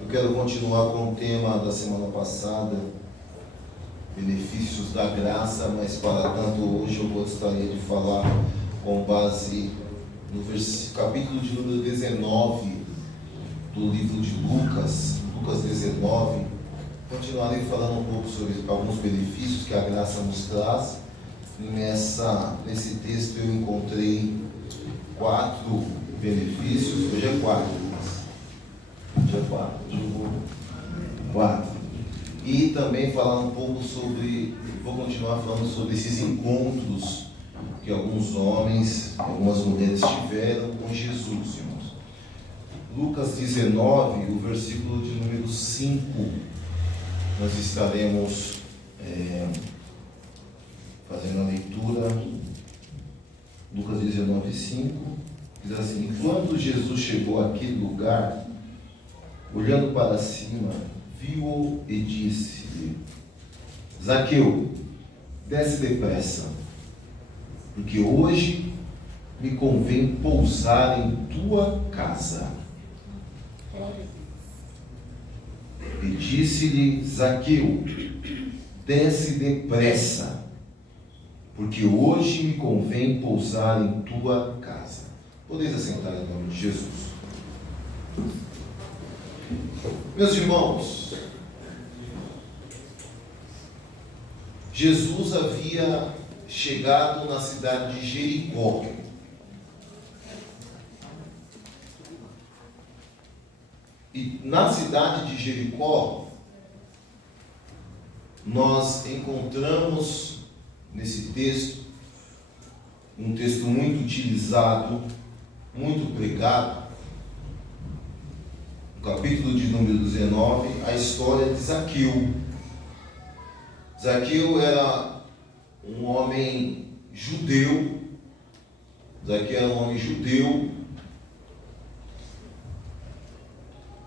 Eu quero continuar com o tema da semana passada, benefícios da graça, mas para tanto hoje eu gostaria de falar com base no capítulo de número 19 do livro de Lucas 19. Continuarei falando um pouco sobre alguns benefícios que a graça nos traz. E nesse texto eu encontrei 4 benefícios. Hoje é 4. E também falar um pouco vou continuar falando sobre esses encontros que alguns homens, algumas mulheres tiveram com Jesus, irmãos. Lucas 19, o versículo de número 5, nós estaremos fazendo a leitura. Lucas 19, 5, diz assim: enquanto Jesus chegou àquele lugar, olhando para cima, viu-o e disse-lhe: Zaqueu, desce depressa, porque hoje me convém pousar em tua casa. E disse-lhe Zaqueu: desce depressa, porque hoje me convém pousar em tua casa. Podeis assentar em nome de Jesus. Meus irmãos, Jesus havia chegado na cidade de Jericó. E na cidade de Jericó, nós encontramos nesse texto, um texto muito utilizado, muito pregado, no capítulo de número 19, a história de Zaqueu. Zaqueu era um homem judeu.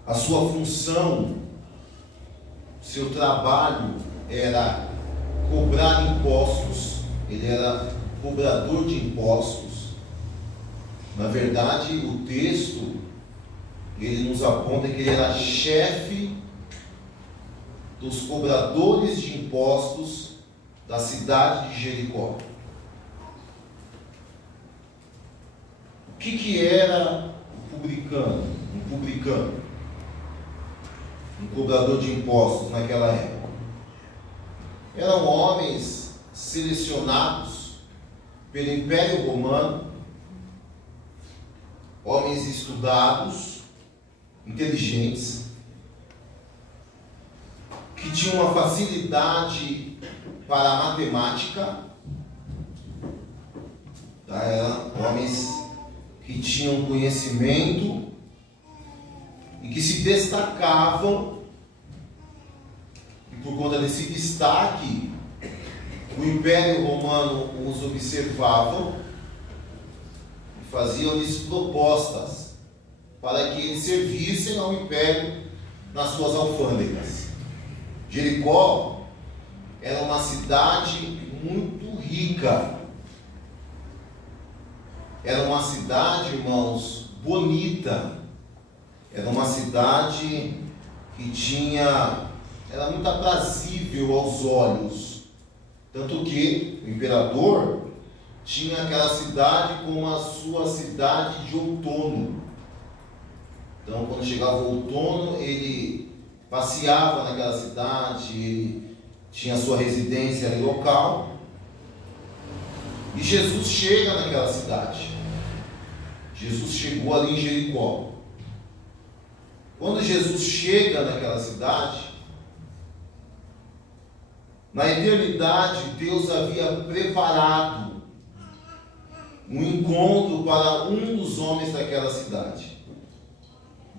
A sua função, seu trabalho era cobrar impostos. Ele era cobrador de impostos. Na verdade, o texto ele nos aponta que ele era chefe dos cobradores de impostos da cidade de Jericó. O que era um publicano? Um cobrador de impostos naquela época. Eram homens selecionados pelo Império Romano, homens estudados, inteligentes, que tinham uma facilidade para a matemática. Eram homens que tinham conhecimento e que se destacavam, e por conta desse destaque, o Império Romano os observavam e faziam-lhes propostas para que eles servissem ao Império nas suas alfândegas. Jericó era uma cidade muito rica. Era uma cidade, irmãos, bonita. Era uma cidade que era muito aprazível aos olhos. Tanto que o imperador tinha aquela cidade como a sua cidade de outono. Então, quando chegava o outono, ele passeava naquela cidade, ele tinha sua residência ali local. E Jesus chega naquela cidade. Jesus chegou ali em Jericó. Quando Jesus chega naquela cidade, na eternidade, Deus havia preparado um encontro para um dos homens daquela cidade.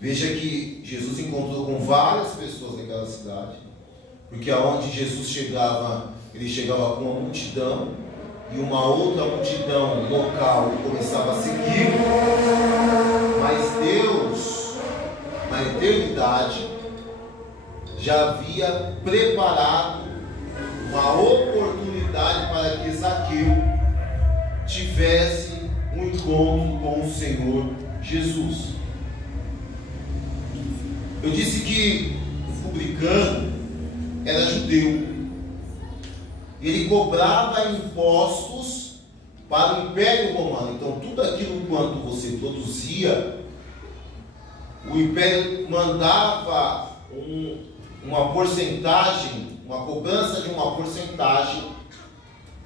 Veja que Jesus encontrou com várias pessoas daquela cidade, porque aonde Jesus chegava, ele chegava com uma multidão, e uma outra multidão local começava a seguir. Mas Deus, na eternidade, já havia preparado uma oportunidade para que Zaqueu tivesse um encontro com o Senhor Jesus. Eu disse que o publicano era judeu. Ele cobrava impostos para o Império Romano. Então, tudo aquilo quanto você produzia, o Império mandava uma porcentagem, uma cobrança de uma porcentagem,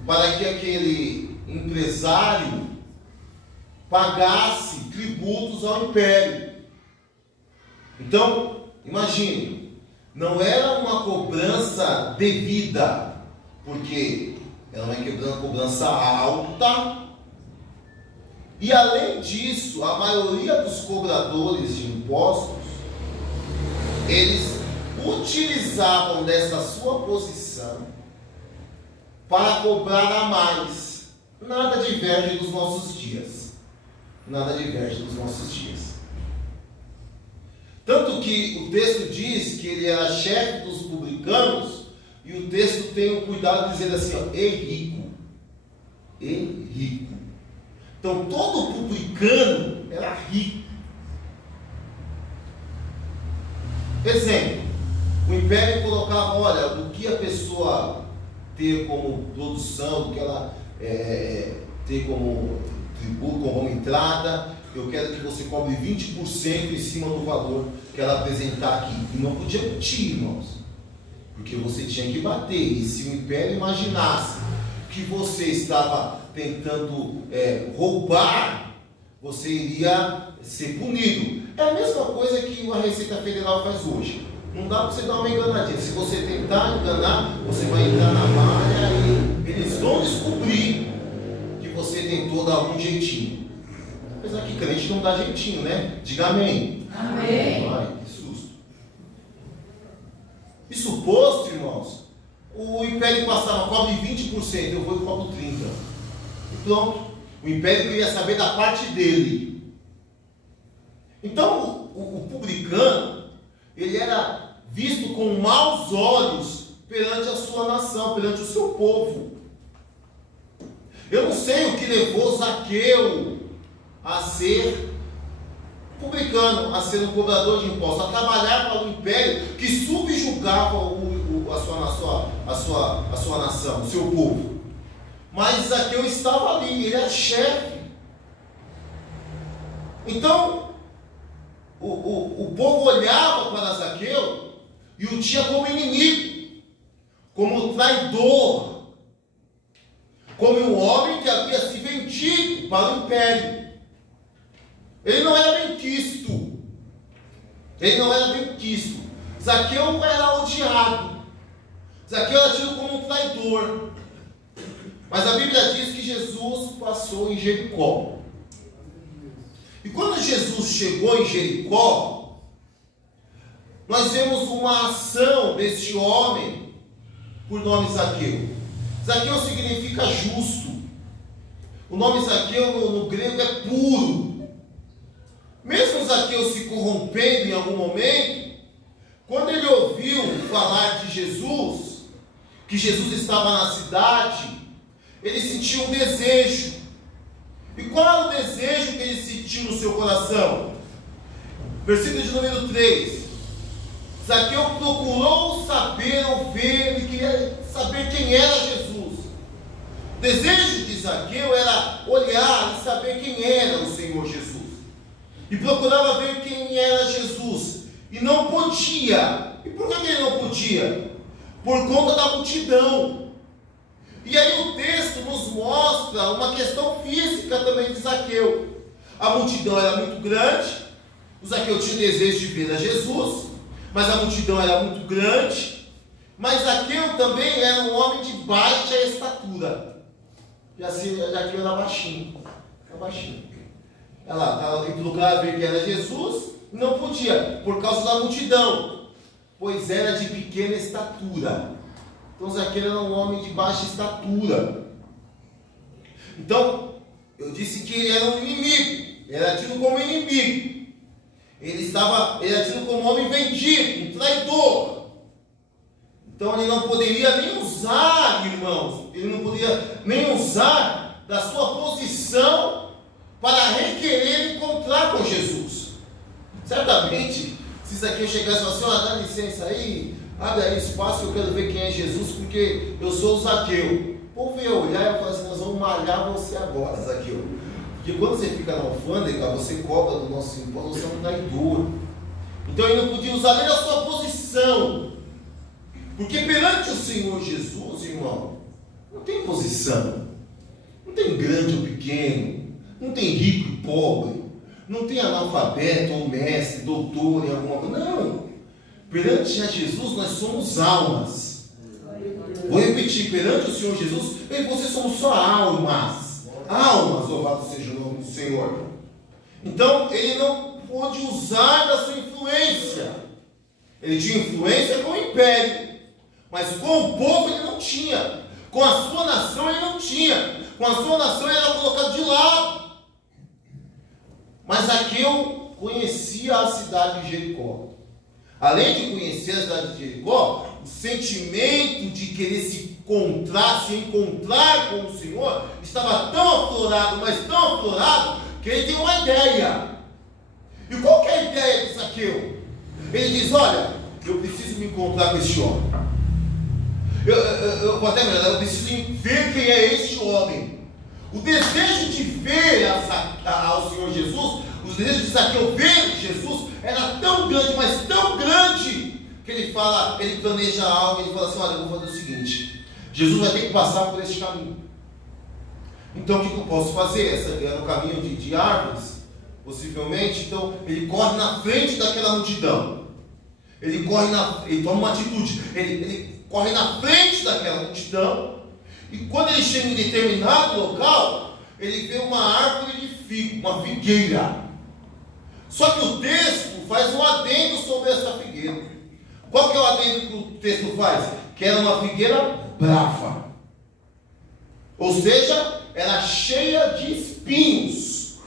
para que aquele empresário pagasse tributos ao Império. Então, imagine, não era uma cobrança devida, porque era uma cobrança alta, e além disso, a maioria dos cobradores de impostos, eles utilizavam dessa sua posição para cobrar a mais. Nada diverge dos nossos dias. Nada diverge dos nossos dias. Tanto que o texto diz que ele era chefe dos publicanos, e o texto tem o cuidado de dizer assim, ó, e rico. E rico. Então todo publicano era rico. Exemplo, o Império colocava, olha, do que a pessoa ter como produção, do que ela ter como tributo, como entrada, eu quero que você cobre 20% em cima do valor que ela apresentar aqui. E não podia mentir, irmãos, porque você tinha que bater. E se o Império imaginasse que você estava tentando roubar, você iria ser punido. É a mesma coisa que a Receita Federal faz hoje. Não dá para você dar uma enganadinha. Se você tentar enganar, você vai entrar na malha e eles vão descobrir que você tentou dar algum jeitinho. Apesar que crente não dá jeitinho, né? Diga amém. Amém. Ai, que susto. Isso posto, irmãos, o Império passava, cobre 20%, eu vou e cobro 30%. E pronto. O Império queria saber da parte dele. Então, o publicano, ele era visto com maus olhos perante a sua nação, perante o seu povo. Eu não sei o que levou Zaqueu a ser publicano, a ser um cobrador de impostos, a trabalhar para o império que subjugava a sua nação, o seu povo. Mas Zaqueu estava ali, ele era chefe. Então, o povo olhava para Zaqueu e o tinha como inimigo, como traidor, como um homem que havia se vendido para o império. Ele não era bem quisto. Ele não era bem quisto. Zaqueu era odiado. Zaqueu era tido como um traidor. Mas a Bíblia diz que Jesus passou em Jericó. E quando Jesus chegou em Jericó, nós vemos uma ação deste homem por nome Zaqueu. Zaqueu significa justo. O nome Zaqueu no grego é puro. Mesmo Zaqueu se corrompendo em algum momento, quando ele ouviu falar de Jesus, que Jesus estava na cidade, ele sentiu um desejo. E qual era o desejo que ele sentiu no seu coração? Versículo de número 3. Zaqueu procurou saber ou ver, ele queria saber quem era Jesus. O desejo de Zaqueu era olhar e saber quem era o Senhor Jesus. E procurava ver quem era Jesus. E não podia. E por que ele não podia? Por conta da multidão. E aí o texto nos mostra uma questão física também de Zaqueu. A multidão era muito grande. O Zaqueu tinha desejo de ver a Jesus, mas a multidão era muito grande. Mas Zaqueu também era um homem de baixa estatura. Zaqueu era baixinho. Era baixinho. Ela procurava ver que era Jesus, não podia, por causa da multidão, pois era de pequena estatura. Então Zaqueu era um homem de baixa estatura. Então, eu disse que ele era um inimigo, ele era tido como inimigo. Ele era tido como homem vendido, um traidor. Então ele não poderia nem usar, irmãos, ele não poderia nem usar da sua posição para requerer encontrar com Jesus. Certamente, Se Zaqueu chegasse e falasse, ó, dá licença aí, abre aí espaço que eu quero ver quem é Jesus, porque eu sou o Zaqueu. O povo ia olhar e falar assim, nós vamos malhar você agora, Zaqueu. Porque quando você fica na alfândega, você cobra do nosso imposto, você é um traidor. Então ele não podia usar nem a sua posição. Porque perante o Senhor Jesus, irmão, não tem posição. Não tem grande ou pequeno. Não tem rico e pobre. Não tem analfabeto ou mestre, doutor em alguma coisa. Não. Perante a Jesus nós somos almas. Vou repetir, perante o Senhor Jesus, eu e você somos só almas. Almas, louvado seja o nome do Senhor. Então, ele não pôde usar da sua influência. Ele tinha influência com o império, mas com o povo ele não tinha. Com a sua nação ele não tinha. Com a sua nação ele era colocado de lado. Mas Zaqueu conhecia a cidade de Jericó. Além de conhecer a cidade de Jericó, o sentimento de querer se encontrar com o Senhor, estava tão aflorado, mas tão aflorado, que ele tem uma ideia. E qual que é a ideia de Zaqueu? Ele diz, olha, eu preciso me encontrar com este homem. Eu preciso ver quem é este homem. O desejo de ver ao Senhor Jesus, o desejo de Zaqueu ver Jesus, era tão grande, mas tão grande, que ele planeja algo, ele fala assim, olha, eu vou fazer o seguinte, Jesus vai ter que passar por este caminho. Então o que eu posso fazer? Essa é no caminho de árvores, possivelmente. Então ele corre na frente daquela multidão. Ele toma uma atitude. Ele corre na frente daquela multidão. E quando ele chega em determinado local, ele vê uma árvore de figo, uma figueira. Só que o texto faz um adendo sobre essa figueira. Qual que é o adendo que o texto faz? Que era uma figueira brava. Ou seja, era cheia de espinhos.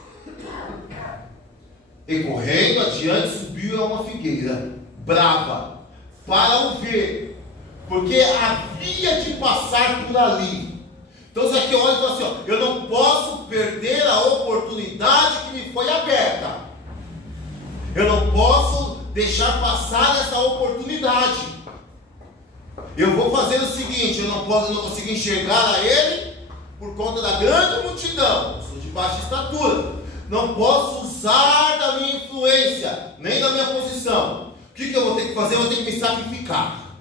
E correndo adiante, subiu a uma figueira brava para o ver, porque havia de passar por ali. Então Zaqueu olha e fala assim, ó, eu não posso perder a oportunidade que me foi aberta. Eu não posso deixar passar essa oportunidade. Eu vou fazer o seguinte, eu não consigo enxergar a ele por conta da grande multidão. Eu sou de baixa estatura. Não posso usar da minha influência, nem da minha posição. O que eu vou ter que fazer? Eu vou ter que me sacrificar.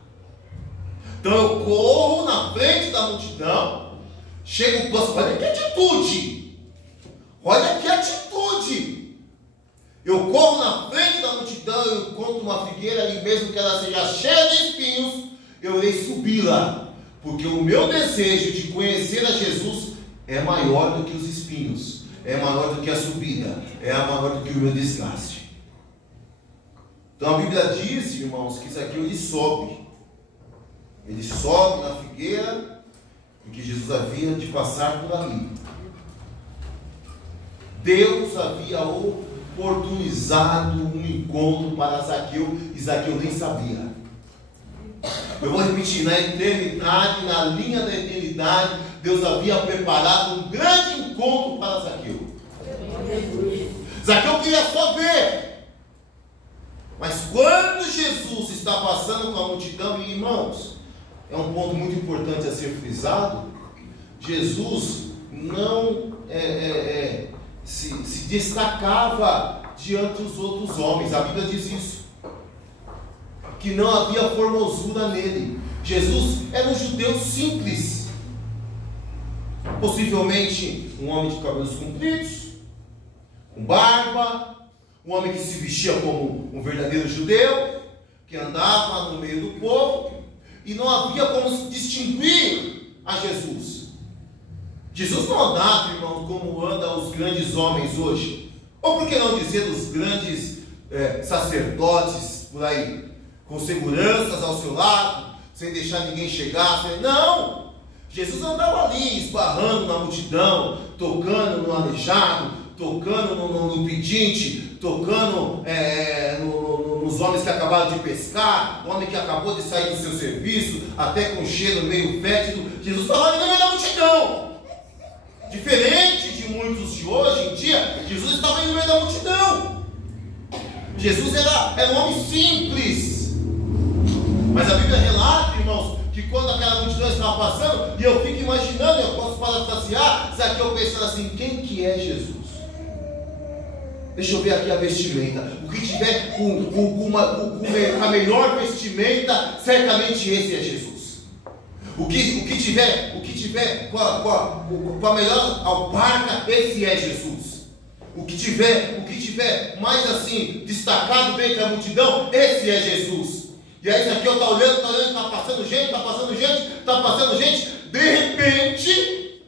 Então eu corro na frente da multidão. Chego próximo. Olha que atitude! Olha que atitude! Eu corro na frente da multidão, eu encontro uma figueira e mesmo que ela seja cheia de espinhos, eu irei subi-la. Porque o meu desejo de conhecer a Jesus é maior do que os espinhos, é maior do que a subida, é maior do que o meu desgaste. Então a Bíblia diz, irmãos, que isso aqui ele sobe na figueira, porque Jesus havia de passar por ali. Deus havia oportunizado um encontro para Zaqueu, e Zaqueu nem sabia. Eu vou repetir, na eternidade, na linha da eternidade, Deus havia preparado um grande encontro para Zaqueu. Zaqueu queria só ver. Mas quando Jesus está passando com a multidão, e irmãos, é um ponto muito importante a ser frisado, Jesus não se destacava diante dos outros homens. A Bíblia diz isso, que não havia formosura nele. Jesus era um judeu simples, possivelmente um homem de cabelos compridos, com barba, um homem que se vestia como um verdadeiro judeu, que andava no meio do povo, e não havia como se distinguir a Jesus. Jesus não andava, irmão, como andam os grandes homens hoje, ou por que não dizer os grandes sacerdotes por aí, com seguranças ao seu lado, sem deixar ninguém chegar. Não! Jesus andava ali, esbarrando na multidão, tocando no aleijado, tocando no pedinte, tocando nos homens que acabaram de pescar, o homem que acabou de sair do seu serviço, até com cheiro meio fétido. Jesus estava ali no meio da multidão. Diferente de muitos de hoje em dia, Jesus estava no meio da multidão. Jesus era um homem simples. Mas a Bíblia relata, irmãos, que quando aquela multidão estava passando, e eu fico imaginando, eu posso parafrasear, Zaqueu pensando assim: quem que é Jesus? Deixa eu ver aqui a vestimenta. O que tiver com a melhor vestimenta, certamente esse é Jesus. O que tiver com a melhor alparca, esse é Jesus. O que tiver mais assim destacado dentre a multidão, esse é Jesus. E aí Zaqueu está olhando, está passando gente. De repente,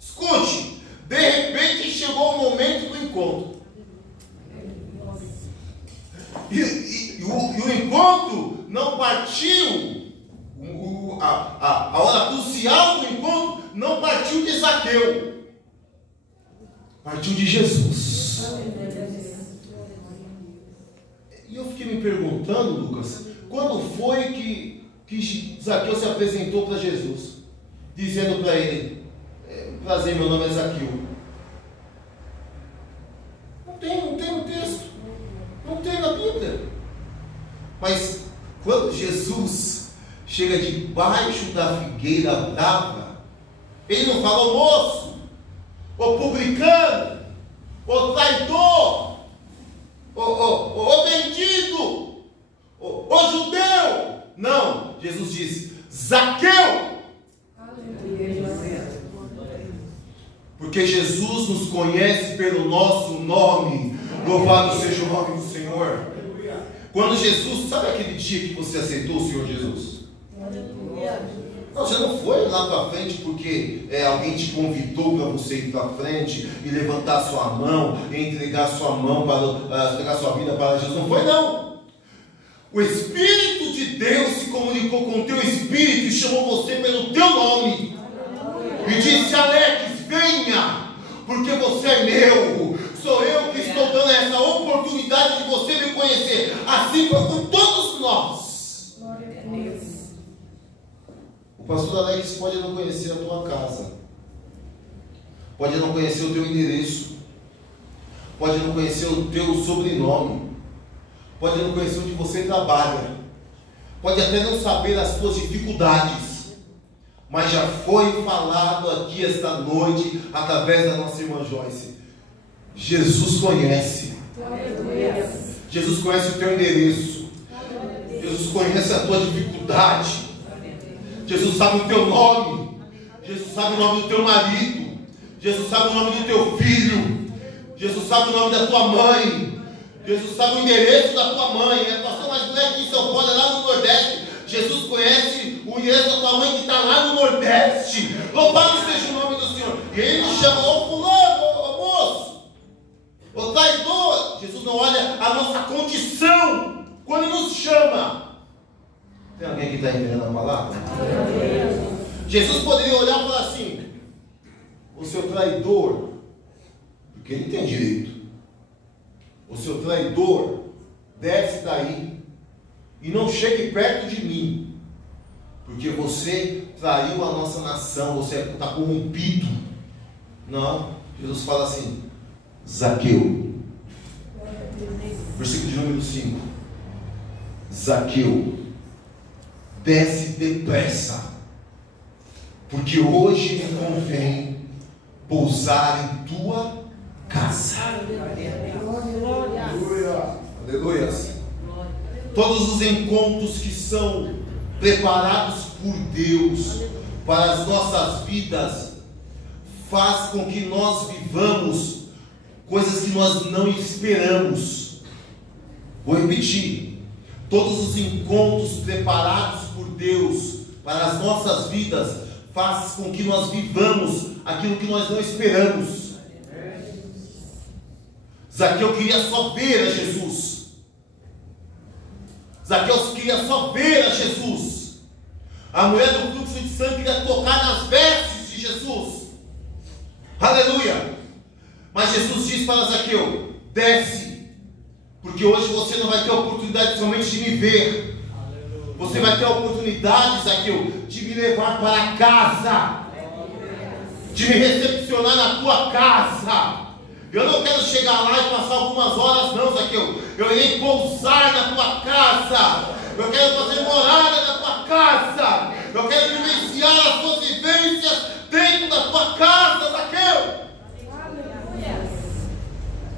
escute, de repente chegou o momento do encontro. E o encontro não partiu, a hora crucial do encontro não partiu de Zaqueu, partiu de Jesus. E eu fiquei me perguntando, Lucas, quando foi que Zaqueu se apresentou para Jesus, dizendo para ele: prazer, meu nome é Zaqueu. Não tem um texto, não tem na Bíblia. Mas quando Jesus chega debaixo da figueira brava, ele não fala: ô moço, ô publicano, ô traidor, ô vendido, ô judeu. Não, Jesus diz: Zaqueu. Porque Jesus nos conhece pelo nosso nome. Louvado seja o nome do Senhor. Quando Jesus, sabe aquele dia que você aceitou o Senhor Jesus? Não, você não foi lá para frente porque alguém te convidou para você ir para frente e levantar sua mão e entregar sua mão entregar sua vida para Jesus. Não foi, não. O Espírito de Deus se comunicou com o teu espírito e chamou você pelo teu nome e disse: Alex, venha, porque você é meu. Sou eu que estou dando essa oportunidade de você me conhecer. Assim foi com todos nós. O pastor Alex pode não conhecer a tua casa, pode não conhecer o teu endereço, pode não conhecer o teu sobrenome, pode não conhecer onde você trabalha, pode até não saber as tuas dificuldades, mas já foi falado aqui esta noite, através da nossa irmã Joyce. Jesus conhece. Jesus conhece o teu endereço. Jesus conhece a tua dificuldade. Jesus sabe o teu nome. Jesus sabe o nome do teu marido. Jesus sabe o nome do teu filho. Jesus sabe o nome da tua mãe. Jesus sabe o endereço da tua mãe. Pastor, mas não é aqui em São Paulo, é lá no Nordeste. Jesus conhece o endereço da tua mãe que está lá no Nordeste. Louvado seja o nome do Senhor. E ele nos chama: ô fulano, ô moço, ô traidor. Jesus não olha a nossa condição quando nos chama. Tem alguém que está entendendo a palavra? Jesus poderia olhar e falar assim: o seu traidor, porque ele tem direito, o seu traidor, desce daí e não chegue perto de mim, porque você traiu a nossa nação, você está corrompido. Não, Jesus fala assim: Zaqueu, versículo de número 5, Zaqueu, desce depressa, porque hoje me convém pousar em tua casa. Aleluia. Todos os encontros que são preparados por Deus para as nossas vidas faz com que nós vivamos coisas que nós não esperamos. Vou repetir: todos os encontros preparados por Deus para as nossas vidas faz com que nós vivamos aquilo que nós não esperamos. Zaqueu queria só ver a Jesus. Zaqueu queria só ver a Jesus. A mulher do fluxo de sangue queria tocar nas vestes de Jesus. Aleluia. Mas Jesus disse para Zaqueu: desce, porque hoje você não vai ter a oportunidade somente de me ver. Você vai ter a oportunidade, Zaqueu, de me levar para casa, de me recepcionar na tua casa. Eu não quero chegar lá e passar algumas horas, não, Zaqueu. Eu irei pousar na tua casa. Eu quero fazer morada na tua casa. Eu quero vivenciar as tuas vivências dentro da tua casa, Zaqueu.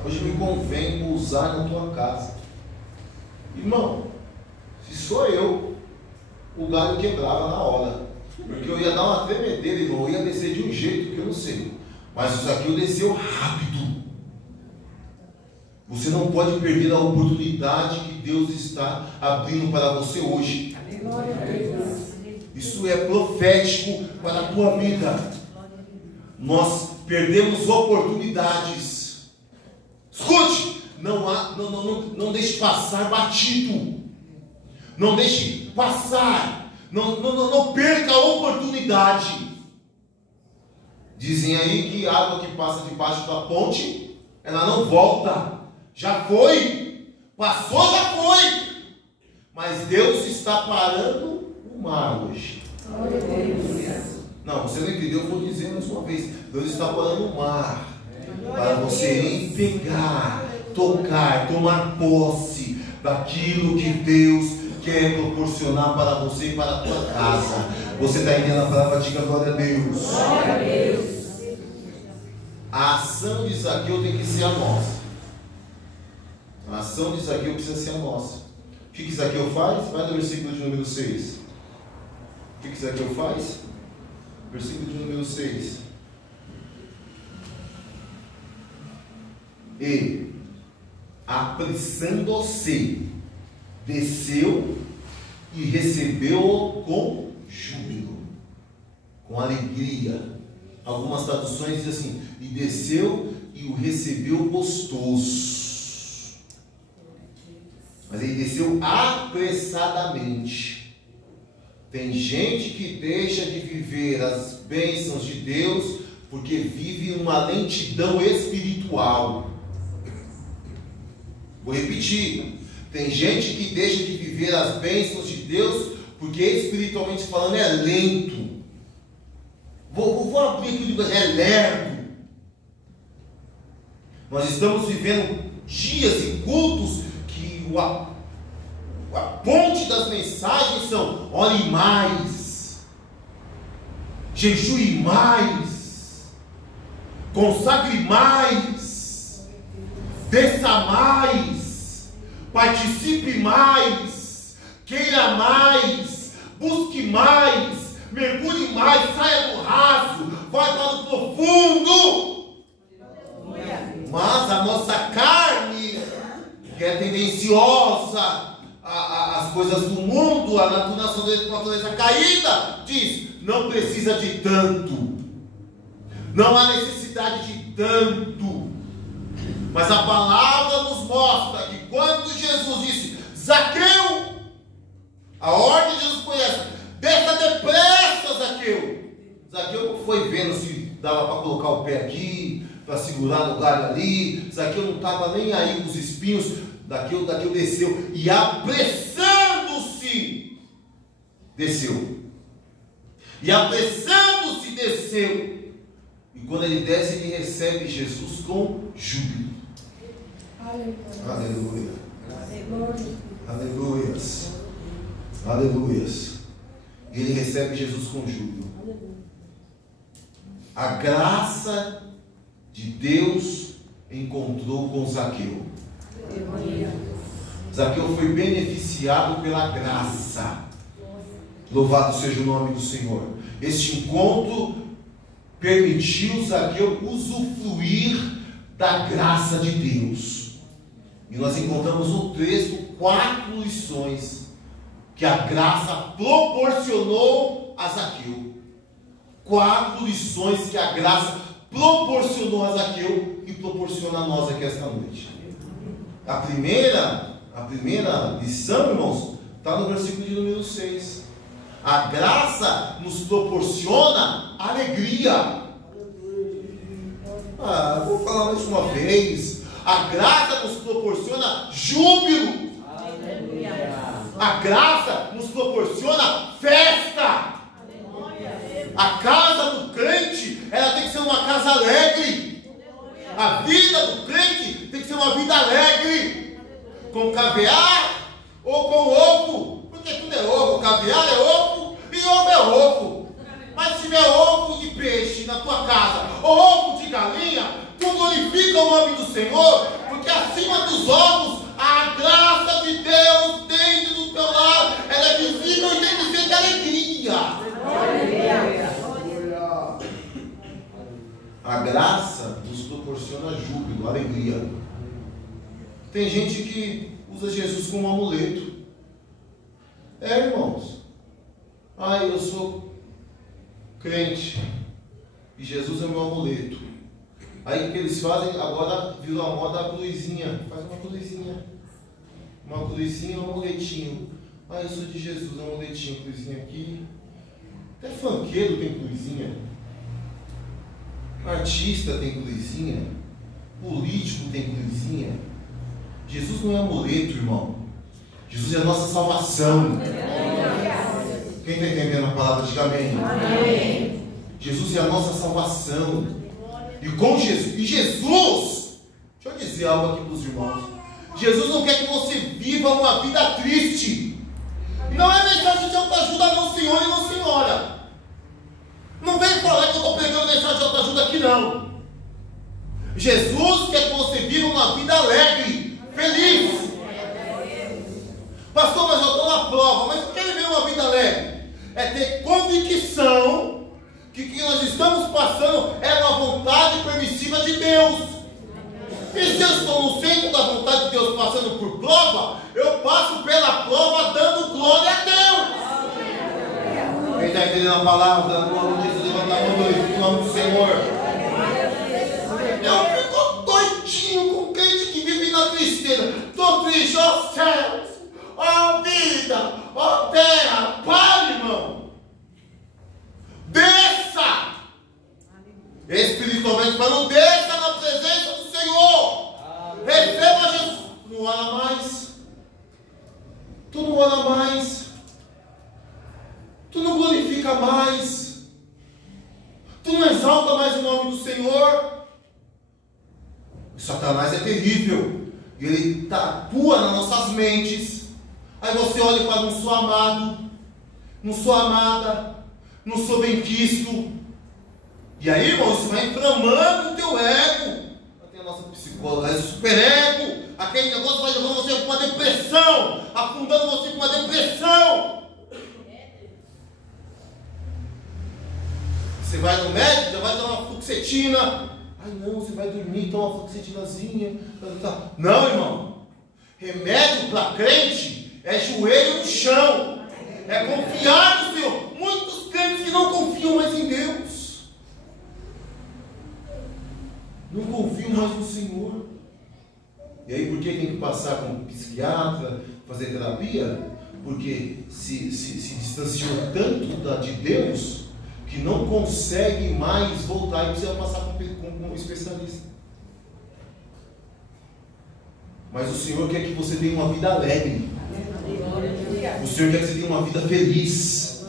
Hoje me convém pousar na tua casa. Irmão, se sou eu, o galho quebrava na hora. Porque eu ia dar uma tremedeira, irmão. Eu ia descer de um jeito que eu não sei. Mas o Zaqueu desceu rápido. Você não pode perder a oportunidade que Deus está abrindo para você hoje. Isso é profético para a tua vida. Nós perdemos oportunidades. Escute, não deixe passar batido. Não deixe passar. Não perca a oportunidade. Dizem aí que a água que passa debaixo da ponte, ela não volta. Já foi, passou, já foi. Mas Deus está parando o mar hoje. Não, você não entendeu, eu vou dizer mais uma vez. Deus está parando o mar para você ir pegar, tocar, tomar posse daquilo que Deus quer proporcionar para você e para a tua casa. Você está entendendo a palavra? Diga glória a Deus. Glória a Deus. A ação de Zaqueu tem que ser a nossa. A ação de Zaqueu precisa ser a nossa. O que Zaqueu faz? Vai no versículo de número 6. O que Zaqueu faz? Versículo de número 6. E, apressando-se, desceu e recebeu-o com júbilo, com alegria. Algumas traduções dizem assim: e desceu e o recebeu gostoso. Mas ele desceu apressadamente. Tem gente que deixa de viver as bênçãos de Deus porque vive uma lentidão espiritual. Vou repetir. Tem gente que deixa de viver as bênçãos de Deus porque espiritualmente falando é lento. Vou abrir aqui o livro, é lerdo. Nós estamos vivendo dias e cultos que a ponte das mensagens são: ore mais, jejue mais, consagre mais, desça mais, participe mais, queira mais, busque mais, mergulhe mais, saia do raso, vai para o profundo. Mas a nossa carne, que é tendenciosa às coisas do mundo, a natureza caída, diz: não precisa de tanto, não há necessidade de tanto. Mas a palavra nos mostra que quando Jesus disse: Zaqueu, a ordem de Jesus foi essa: desça depressa, Zaqueu. Zaqueu foi vendo se dava para colocar o pé aqui, para segurar no galho ali. Zaqueu não estava nem aí com os espinhos. Zaqueu desceu e, apressando-se, desceu. E apressando-se, desceu. E quando ele desce, ele recebe Jesus com júbilo. Aleluia. Aleluias. Aleluias. Ele recebe Jesus com júbilo. A graça de Deus encontrou com Zaqueu. Zaqueu foi beneficiado pela graça. Louvado seja o nome do Senhor. Este encontro permitiu Zaqueu usufruir da graça de Deus. E nós encontramos no texto 4 lições que a graça proporcionou a Zaqueu. 4 lições que a graça proporcionou a Zaqueu e proporciona a nós aqui esta noite. A primeira lição, irmãos, está no versículo de número 6. A graça nos proporciona alegria. Vou falar mais uma vez. A graça nos proporciona júbilo. A graça nos proporciona festa. A casa do crente, ela tem que ser uma casa alegre. A vida do uma vida alegre, com caviar ou com ovo, porque tudo é ovo, caviar é ovo e ovo é ovo. Mas se tiver ovo de peixe na tua casa, ou ovo de galinha, tu glorifica o nome do Senhor, porque acima dos ovos, a graça de Deus dentro do teu lar, ela é visível e tem que ser de alegria. A graça nos proporciona júbilo, alegria. Tem gente que usa Jesus como um amuleto. Irmãos, eu sou crente e Jesus é meu amuleto. Aí o que eles fazem agora virou a moda a cruzinha. Faz uma cruzinha, um amuletinho. Eu sou de Jesus, um amuletinho, cruzinha aqui. Até funkeiro tem cruzinha, artista tem cruzinha, político tem cruzinha. Jesus não é amuleto, irmão. Jesus é a nossa salvação. Quem está entendendo a palavra, diga amém. Amém. Jesus é a nossa salvação. E com Jesus, deixa eu dizer algo aqui para os irmãos. Jesus não quer que você viva uma vida triste. Não é mensagem de autoajuda, não, senhor e não senhora. Não vem falar que eu estou pregando mensagem de autoajuda aqui, não. Jesus quer que você viva uma vida alegre, feliz. Pastor, mas eu estou na prova. Mas o que é viver uma vida alegre? É ter convicção que o que nós estamos passando é uma vontade permissiva de Deus. E se eu estou no centro da vontade de Deus passando por prova, eu passo pela prova dando glória a Deus. Quem está entendendo a palavra, no nome de Jesus, levanta a mão, glorifica o nome do Senhor. Eu fico doidinho com crente que vive na tristeza. Estou triste, ó céus, ó vida, ó terra. Pare, irmão. Desça. Espiritualmente falando, desça na presença do Senhor. Receba Jesus. Tu não ora mais. Tu não ora mais. Tu não glorifica mais. Tu não exalta mais o nome do Senhor. Satanás é terrível. Ele atua nas nossas mentes. Aí você olha e fala, não sou amado, não sou amada, não sou bem visto. E aí, irmão, isso vai inflamando o teu ego. Tem a nossa psicóloga, é super ego. Aquele negócio vai jogando você com uma depressão, afundando você com uma depressão. Você vai no médico, já vai dar uma fluoxetina. Não, você vai dormir, toma uma fluoxetinazinha. Não, irmão. Remédio para crente é joelho no chão. É confiar no Senhor. Muitos crentes que não confiam mais em Deus. Não confiam mais no Senhor. E aí por que tem que passar com um psiquiatra, fazer terapia? Porque se distanciou tanto de Deus que não consegue mais voltar e precisa passar com um especialista. Mas o Senhor quer que você tenha uma vida alegre. O Senhor quer que você tenha uma vida feliz.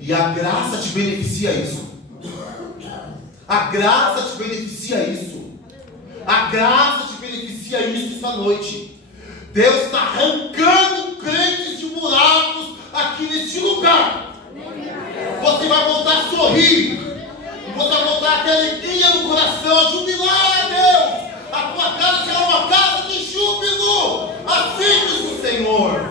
E a graça te beneficia isso. A graça te beneficia isso. A graça te beneficia isso esta noite. Deus está arrancando crentes de buracos aqui neste lugar. Você vai voltar a sorrir. Você vai voltar a ter alegria no coração, a jubilar a Deus. A tua casa será uma casa de júbilo. Assim diz o Senhor.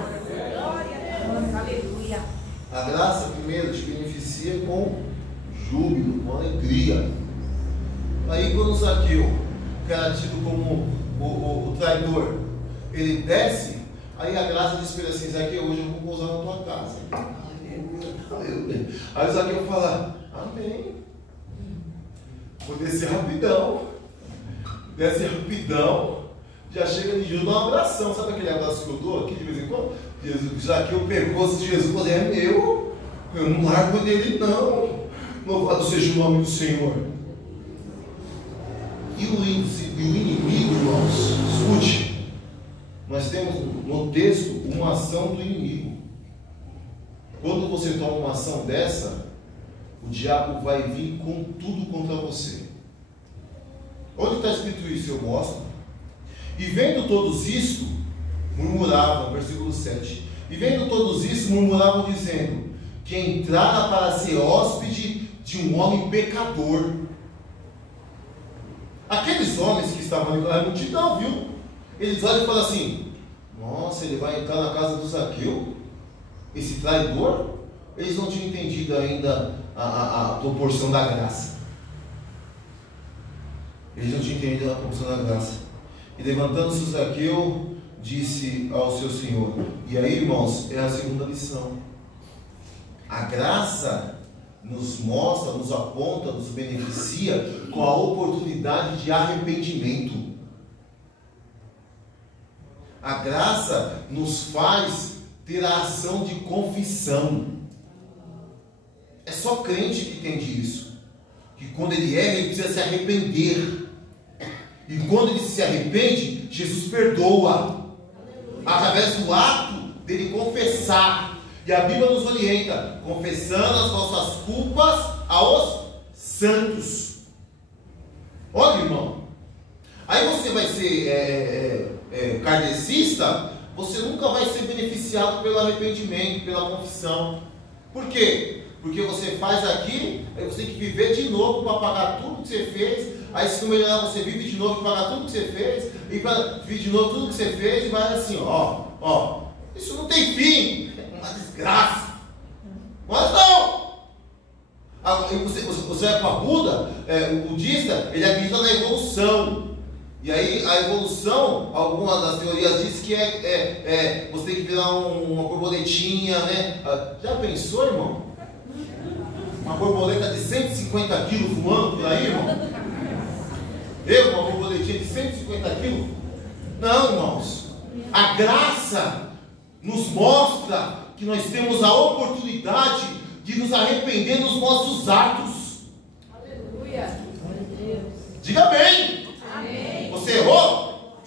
A graça primeiro te beneficia com júbilo, com alegria. Aí quando Zaqueu, que era tido como o traidor, ele desce, aí a graça diz para ele assim, Zaqueu, hoje eu vou pousar na tua casa. Aí o Zaqueu fala, amém. Vou descer rapidão. Desce rapidão. Já chega de Jesus, dá uma abração. Sabe aquele abraço que eu dou aqui de vez em quando? Zaqueu pegou de Jesus e falou, é meu. Eu não largo dele não. Louvado seja o nome do Senhor. E o inimigo, irmãos, escute. Nós temos no texto uma ação do inimigo. Quando você toma uma ação dessa, o diabo vai vir com tudo contra você. Onde está escrito isso? Eu mostro. E vendo todos isso, murmuravam, versículo 7. E vendo todos isso, murmuravam, dizendo que entrara para ser hóspede de um homem pecador. Aqueles homens que estavam ali com a multidão, viu? Eles olham e falam assim: nossa, ele vai entrar na casa do Zaqueu? Esse traidor? Eles não tinham entendido ainda a proporção da graça. Eles não tinham entendido a proporção da graça. E levantando-se Zaqueu, disse ao seu senhor. E aí, irmãos, é a segunda lição. A graça nos mostra, nos aponta, nos beneficia com a oportunidade de arrependimento. A graça nos faz ter a ação de confissão. É só crente que entende isso, que quando ele erra, ele precisa se arrepender. E quando ele se arrepende, Jesus perdoa, através do ato dele confessar. E a Bíblia nos orienta: confessando as vossas culpas aos santos. Olha, irmão, aí você vai ser kardecista, você nunca vai ser beneficiado pelo arrependimento, pela confissão. Por quê? Porque você faz aqui, aí você tem que viver de novo para pagar tudo que você fez. Aí se não melhorar, você vive de novo para pagar tudo que você fez, e para viver de novo tudo que você fez, e vai assim, ó, isso não tem fim, é uma desgraça. Mas não! Você vai para Buda, o budista, ele acredita na evolução. E aí a evolução, algumas das teorias dizem que você tem que virar uma borboletinha, né? Já pensou, irmão? Uma borboleta de 150 quilos voando por aí, irmão? Uma borboletinha de 150 quilos? Não, irmãos. A graça nos mostra que nós temos a oportunidade de nos arrepender dos nossos atos. Aleluia. Diga bem. Amém. Você errou?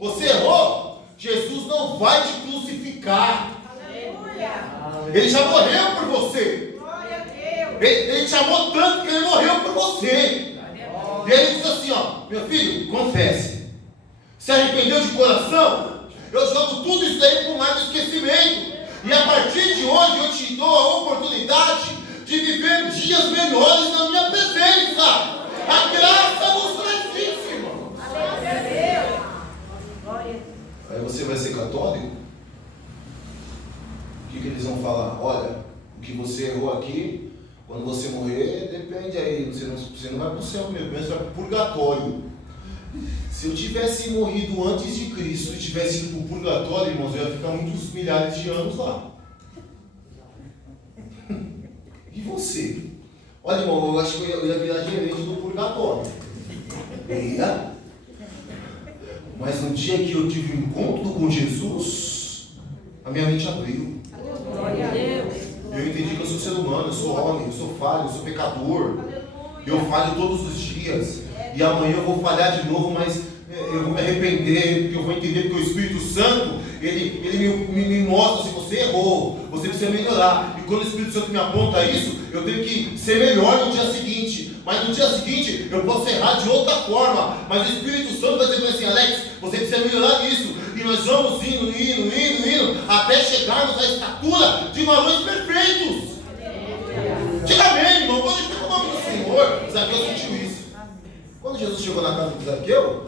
Você errou? Jesus não vai te crucificar. Aleluia. Ele já morreu por você. Glória a Deus. Ele te amou tanto que ele morreu por você. E ele diz assim, meu filho, confesse. Se arrependeu de coração? Eu jogo tudo isso aí para o mar do esquecimento. E a partir de hoje eu te dou a oportunidade de viver dias melhores na minha presença. A graça nos traz isso, irmão. Glória a Deus. Glória. Aí você vai ser católico? O que eles vão falar? Olha, o que você errou aqui, quando você morrer, depende aí. Você não vai para o céu mesmo, você vai para o purgatório. Se eu tivesse morrido antes de Cristo e tivesse ido para o purgatório, irmãos, eu ia ficar muitos milhares de anos lá. E você? Olha, irmão, eu acho que eu ia virar gerente do purgatório. Mas no dia que eu tive um encontro com Jesus, a minha mente abriu. Glória a Deus. Eu entendi que eu sou ser humano, eu sou homem, eu sou falho, eu sou pecador. Eu falho todos os dias. E amanhã eu vou falhar de novo, mas eu vou me arrepender, porque eu vou entender que o Espírito Santo, ele me mostra se você errou, você precisa melhorar. E quando o Espírito Santo me aponta isso, eu tenho que ser melhor no dia seguinte. Mas no dia seguinte eu posso errar de outra forma. Mas o Espírito Santo vai dizer assim: Alex, você precisa melhorar nisso. E nós vamos indo, até chegarmos à estatura de varões perfeitos. Diga amém, irmão. Pode ficar o nome do Senhor. Zaqueu sentiu isso. Quando Jesus chegou na casa de Zaqueu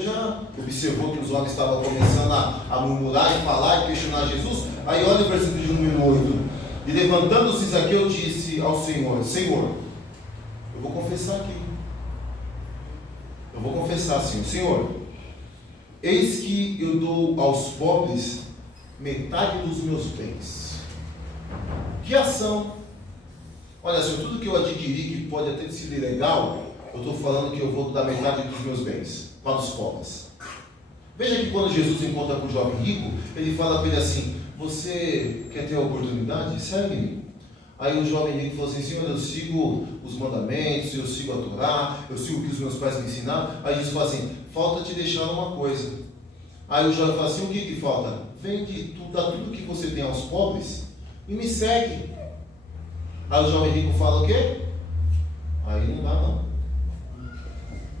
já observou que os homens estavam começando a murmurar e falar e questionar Jesus. Aí olha o versículo de número 8. E levantando-se Zaqueu disse ao Senhor: Senhor, eu vou confessar aqui. Eu vou confessar assim: Senhor, eis que eu dou aos pobres metade dos meus bens. Que ação! Olha, Senhor, tudo que eu adquiri que pode até ter sido ilegal, eu estou falando que eu vou dar metade dos meus bens para os pobres. Veja que quando Jesus encontra com o jovem rico, ele fala para ele assim: você quer ter a oportunidade? Segue-me. Aí o jovem rico falou assim: Senhor, eu sigo os mandamentos, eu sigo a Torá, eu sigo o que os meus pais me ensinaram. Aí Jesus fala assim: falta te deixar uma coisa. Aí o jovem fala assim: o que falta? Vende tudo, dá tudo que você tem aos pobres e me segue. Aí o jovem rico fala o quê? Aí não dá não.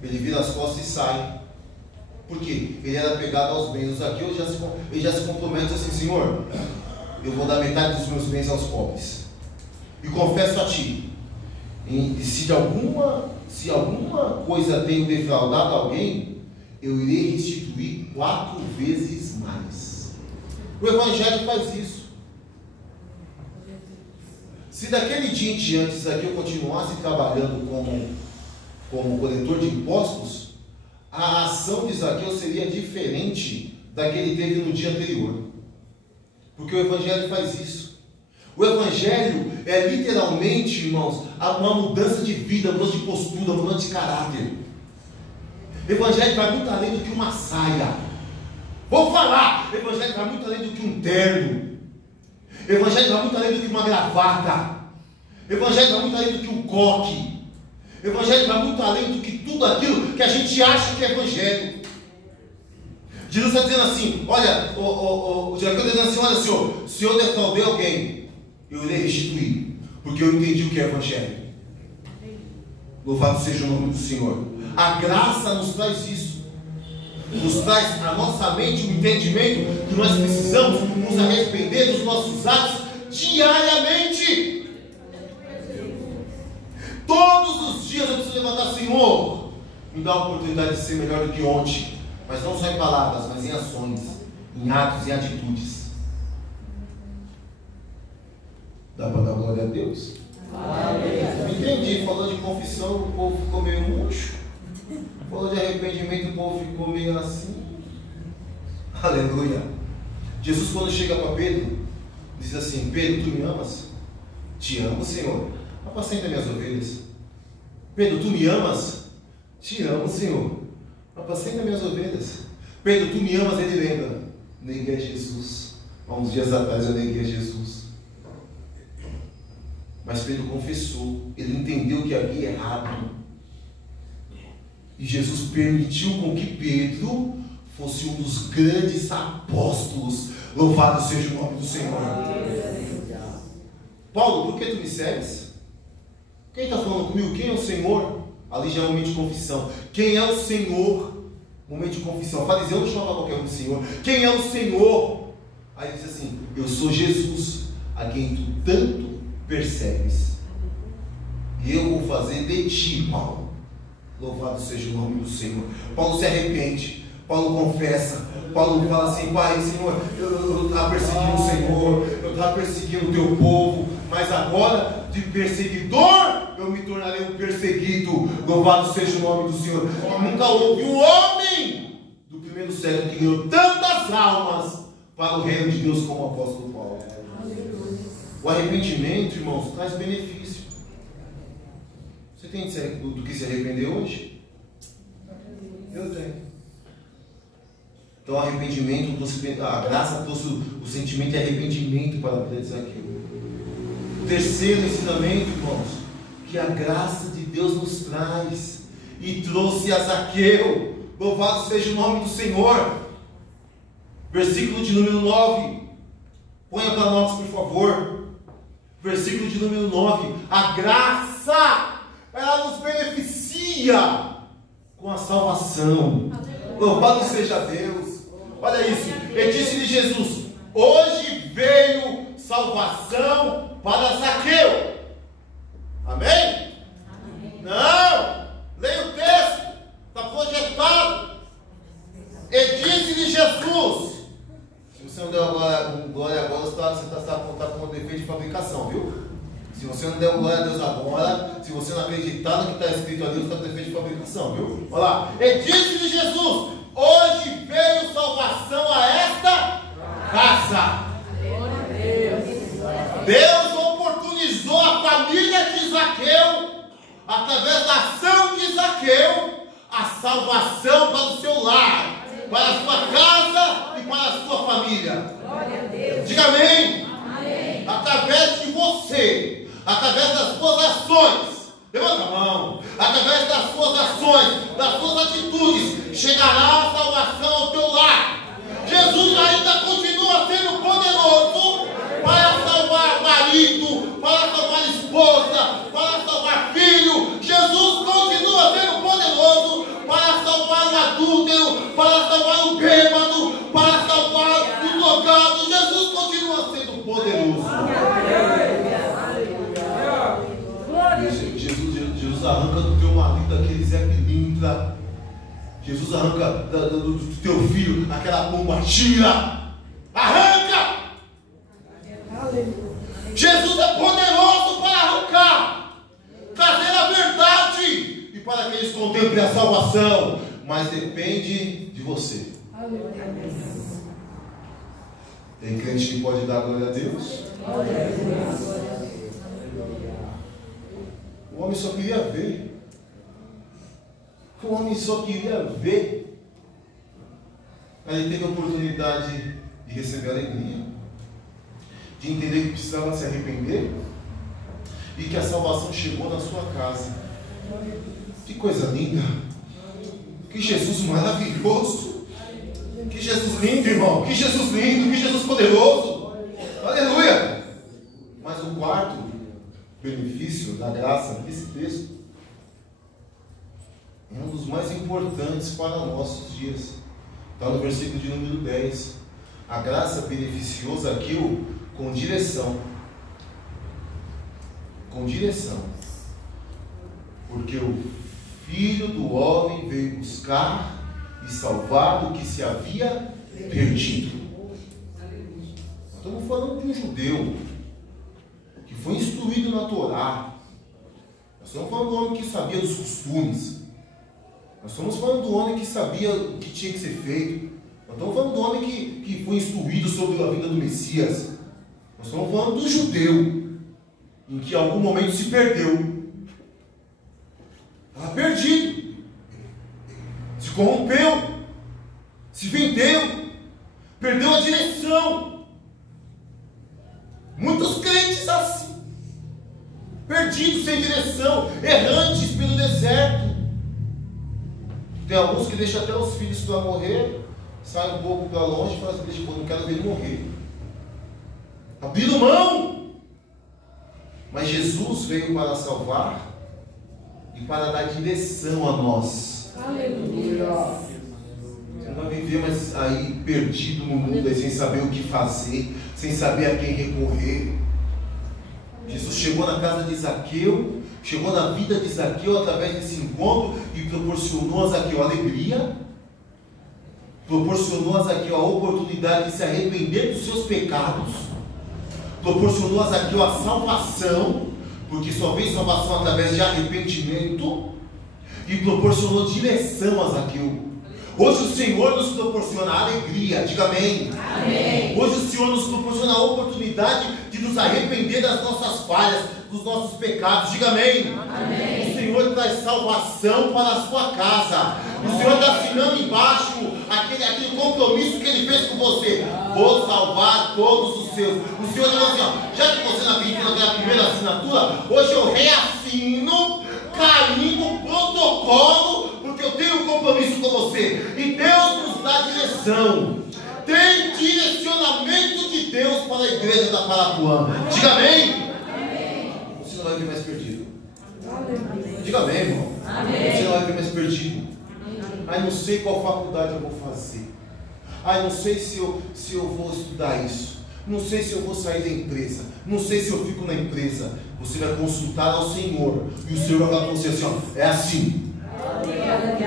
Ele vira as costas e sai. Porque ele era apegado aos bens. O Zaqueu ele já se compromete assim: Senhor, eu vou dar metade dos meus bens aos pobres. E confesso a ti, se alguma coisa tenho defraudado alguém, eu irei restituir 4 vezes mais. O Evangelho faz isso. Se daquele dia em diante Zaqueu continuasse trabalhando como coletor de impostos, a ação de Zaqueu seria diferente da que ele teve no dia anterior. Porque o Evangelho faz isso. O Evangelho é literalmente, irmãos, uma mudança de vida, mudança de postura, mudança de caráter. O Evangelho vai muito além do que uma saia. Vou falar, o Evangelho vai muito além do que um terno. O Evangelho vai muito além do que uma gravata. O Evangelho vai muito além do que um coque. O Evangelho vai muito além do que tudo aquilo que a gente acha que é Evangelho. Jesus está dizendo assim: olha, o Jacob está dizendo assim: olha, Senhor, se eu defraudei alguém, eu irei restituir, porque eu entendi o que é Evangelho. Louvado seja o nome do Senhor. A graça nos traz isso. Nos traz a nossa mente o entendimento que nós precisamos nos arrepender dos nossos atos diariamente. Todos os dias eu preciso levantar: Senhor, me dá a oportunidade de ser melhor do que ontem. Mas não só em palavras, mas em ações, em atos e atitudes. Dá para dar glória a Deus? Amém. Entendi. Falou de confissão, o povo ficou meio murcho. Falou de arrependimento, o povo ficou meio assim. Aleluia. Jesus, quando chega para Pedro, diz assim: Pedro, tu me amas? Te amo, Senhor. Apacenta minhas ovelhas. Pedro, tu me amas? Te amo, Senhor. Apacenta minhas ovelhas. Pedro, tu me amas? Ele lembra: neguei a Jesus. Há uns dias atrás eu neguei a Jesus. Mas Pedro confessou. Ele entendeu que havia errado. E Jesus permitiu com que Pedro fosse um dos grandes apóstolos. Louvado seja o nome do Senhor. Paulo, por que tu me segues? Quem está falando comigo? Quem é o Senhor? Ali já é um momento de confissão. Quem é o Senhor? Momento de confissão. O fariseu não chama qualquer um de Senhor. Quem é o Senhor? Aí diz assim: eu sou Jesus, a quem tu tanto persegues. E eu vou fazer de ti, Paulo. Louvado seja o nome do Senhor. Paulo se arrepende. Paulo confessa. Paulo fala assim: Pai, Senhor, eu estava perseguindo o Senhor, eu estava perseguindo o teu povo, mas agora de perseguidor eu me tornarei um perseguido. Louvado seja o nome do Senhor. Nunca houve um homem do primeiro século que ganhou tantas almas para o reino de Deus como o apóstolo Paulo. O arrependimento, irmãos, traz benefício. Você tem do que se arrepender hoje? Eu tenho. Então, arrependimento, a graça trouxe o sentimento de arrependimento para a vida de Zaqueu. O terceiro ensinamento, irmãos, que a graça de Deus nos traz e trouxe a Zaqueu. Louvado seja o nome do Senhor. Versículo de número 9. Ponha para nós, por favor. Versículo de número 9. A graça, ela nos beneficia com a salvação. Louvado seja Deus. Olha isso. E disse-lhe Jesus: hoje veio salvação para Zaqueu. Amém? Amém. Não. Leia o texto. Está projetado. E disse-lhe Jesus. Se você não deu glória agora, você está com um defeito de fabricação, viu? Se você não der glória a Deus agora, se você não acreditar no que está escrito ali, você está com defeito de fabricação, viu? Olha lá. E disse-lhe Jesus: hoje veio salvação a esta casa. Deus oportunizou a família de Zaqueu, através da ação de Zaqueu, a salvação para o seu lar, para a sua casa e para a sua família. Diga amém. Amém. Através de você, através das suas ações, levanta a mão, através das suas ações, das suas atitudes, chegará a salvação ao teu lar. Jesus ainda continua sendo poderoso para salvar marido, para salvar esposa, para salvar filho. Jesus continua sendo poderoso para salvar o adúltero, para Jesus arranca do teu filho aquela pomba, tira, arranca. Jesus é poderoso para arrancar, trazer a verdade e para que eles contemplem a salvação, mas depende de você. Tem crente que pode dar glória a Deus? O homem só queria ver. O homem só queria ver. Aí ele teve a oportunidade de receber alegria, de entender que precisava se arrepender e que a salvação chegou na sua casa. Que coisa linda! Que Jesus maravilhoso! Que Jesus lindo, irmão! Que Jesus lindo! Que Jesus poderoso! Aleluia! Mas o quarto benefício da graça desse texto é um dos mais importantes para nossos dias. Está no versículo de número 10. A graça beneficiou Zaqueu com direção. Com direção. Porque o Filho do Homem veio buscar e salvar o que se havia perdido. Estamos falando de um judeu que foi instruído na Torá. Nós estamos falando do homem que sabia dos costumes. Nós estamos falando do homem que sabia o que tinha que ser feito. Nós estamos falando do homem que foi instruído sobre a vida do Messias. Nós estamos falando do judeu, em que em algum momento se perdeu. Estava perdido. Se corrompeu. Se vendeu. Perdeu a direção. Muitos crentes assim. Perdidos, sem direção. Errantes pelo deserto. Tem alguns que deixam até os filhos para morrer, saem um pouco para longe e falam assim: deixa, eu não quero ver ele morrer. Abriram mão. Mas Jesus veio para salvar e para dar direção a nós. Aleluia. Você não vai viver mais aí perdido no mundo, aí, sem saber o que fazer, sem saber a quem recorrer. Jesus chegou na casa de Zaqueu, chegou na vida de Zaqueu através desse encontro e proporcionou a Zaqueu alegria, proporcionou a Zaqueu a oportunidade de se arrepender dos seus pecados, proporcionou a Zaqueu a salvação, porque só veio salvação através de arrependimento, e proporcionou direção a Zaqueu. Hoje o Senhor nos proporciona alegria, diga amém. Amém. Hoje o Senhor nos proporciona a oportunidade de nos arrepender das nossas falhas, dos nossos pecados, diga amém. Amém. O Senhor traz salvação para a sua casa. O Senhor está assinando embaixo aquele compromisso que Ele fez com você. Vou salvar todos os seus. O Senhor diz assim, ó, já que você não acredita naquela primeira assinatura, hoje eu reassino, carimbo, protocolo, porque eu tenho um compromisso com você. E Deus nos dá direção. Tem direcionamento de Deus para a igreja da Parapuã. Diga amém. Você não vai vir mais perdido. Diga amém, irmão. Você não vai vir mais perdido. Ai, não sei qual faculdade eu vou fazer. Ai, não sei se eu vou estudar isso. Não sei se eu vou sair da empresa. Não sei se eu fico na empresa. Você vai consultar ao Senhor. E o Senhor vai falar para você assim, ó, é assim.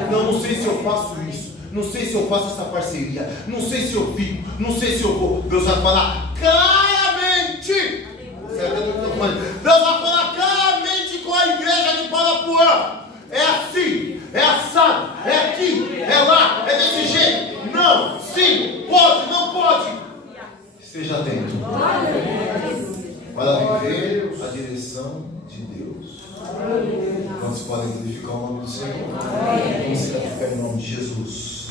Não sei se eu faço isso. Não sei se eu faço essa parceria. Não sei se eu fico. Não sei se eu vou. Deus vai falar claramente. Deus vai falar claramente com a igreja de Parapuã. É assim, é assado, é aqui, é lá, é desse jeito. Não, sim, pode, não pode. Esteja atento para viver a direção de Deus. Quantos podem glorificar o nome do Senhor? Vamos ficar de pé em nome de Jesus.